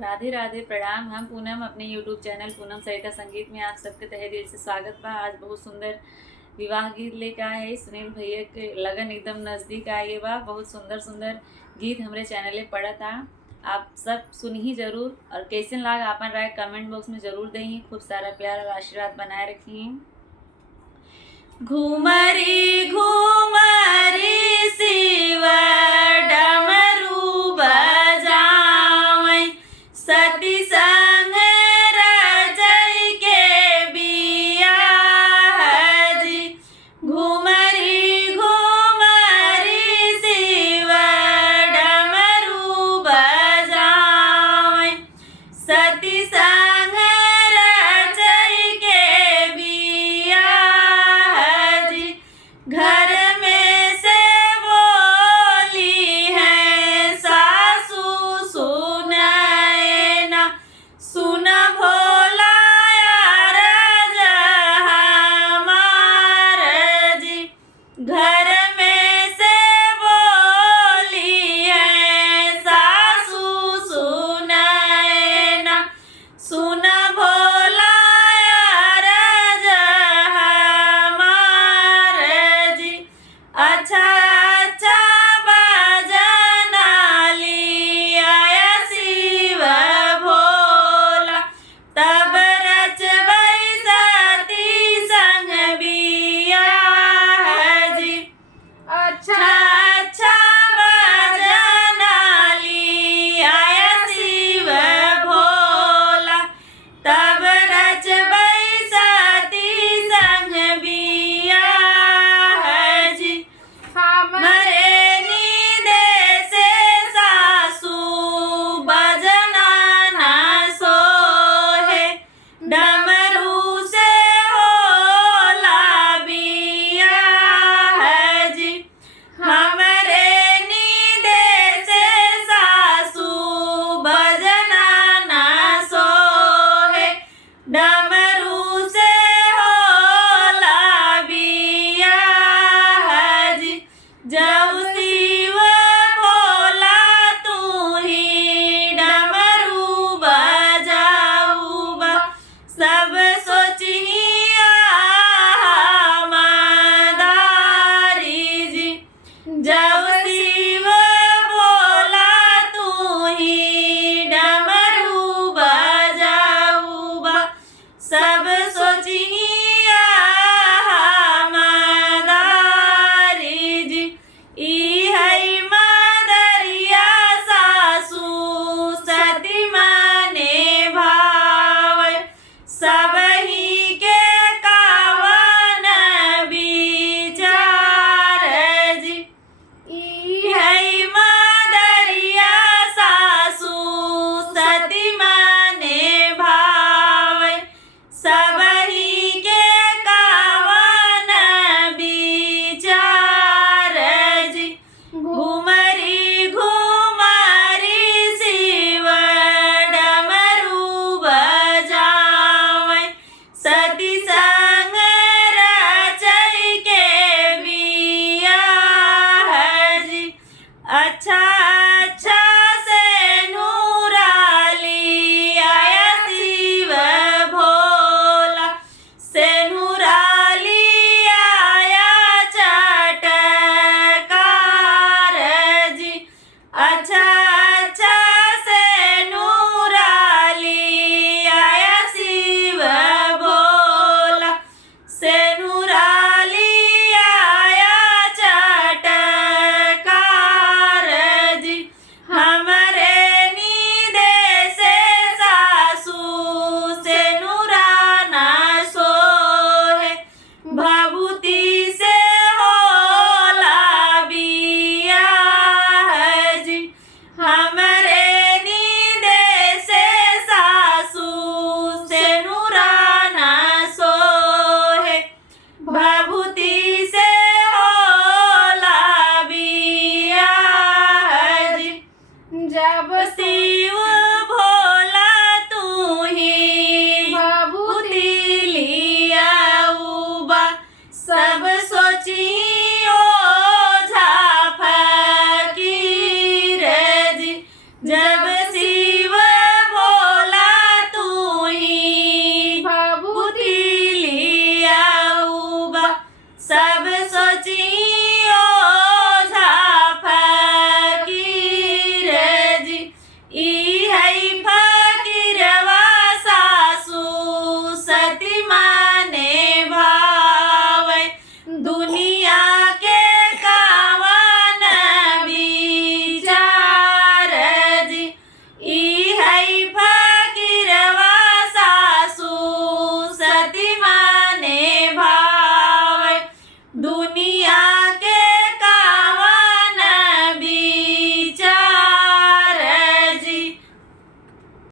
राधे राधे, प्रणाम। हम पूनम अपने YouTube चैनल पूनम सरिता संगीत में आप सबके तहे दिल से स्वागत बा। आज बहुत सुंदर विवाह गीत लेके आए है। सुनील भैया के लगन एकदम नज़दीक आए बा। बहुत सुंदर सुंदर गीत हमरे चैनल पे पड़ा था। आप सब सुन ही जरूर और कैसे लाग आपन राय कमेंट बॉक्स में जरूर दें। खूब सारा प्यार और आशीर्वाद बनाए रखी। घूमरी घूमरी शिव डमरू बजावै, सती संग रजई के बियाह जी। घूमरी घूमरी शिव डमरू बजावै, सती संग रजई के बियाह जी। घर में से बोली है सासू सुनाए ना, सुन भोला अरज हमार जी। घर में से बोली है सासू सुनाए ना, सुन भोला अरज हमार जी। अच्छा अच्छा बजना लिया शिव भोला, तब रचबै सती संग बियाह जी। अच्छा अच्छा बजना लिया शिव भोला, तब रचबै सती संग बियाह जी। हमरे नींदे से सासू बजना ना सोहे, डमरू से होला बियाह जी। हमरे नींदे से सासू बजना ना सोहे, डमरू से होला बियाह जी। जब शिव भोला तू ही डमरू बजाऊबा, सब सोचिया मदारी जी। जब शिव भोला तू ही डमरू बजाऊबा, सब सोचिया मदारी जी। ई है मदरिया सासू सती माने भावै, सब ही के कावन विचार जी। ई है मदरिया सासू सती माने भावै, सब ही के कावन विचार जी। घूमरी घूमरी शिव डमरू बजावै, सती संग रचई के बियाह जी। अच्छा अच्छा से नूरा लिया शिव भोला, से नूरा लिया चटकार जी। अच्छा अच्छा से नूरा लिया शिव भोला, से नूरा लिया चटकार जी। हमरे नींदे से सासू से नूरा ना सोहे, भभूति से होला बियाह जी। हमरे नींदे से सासू से नूरा ना सोहे, भभूति से होला बियाह जी। जब शिव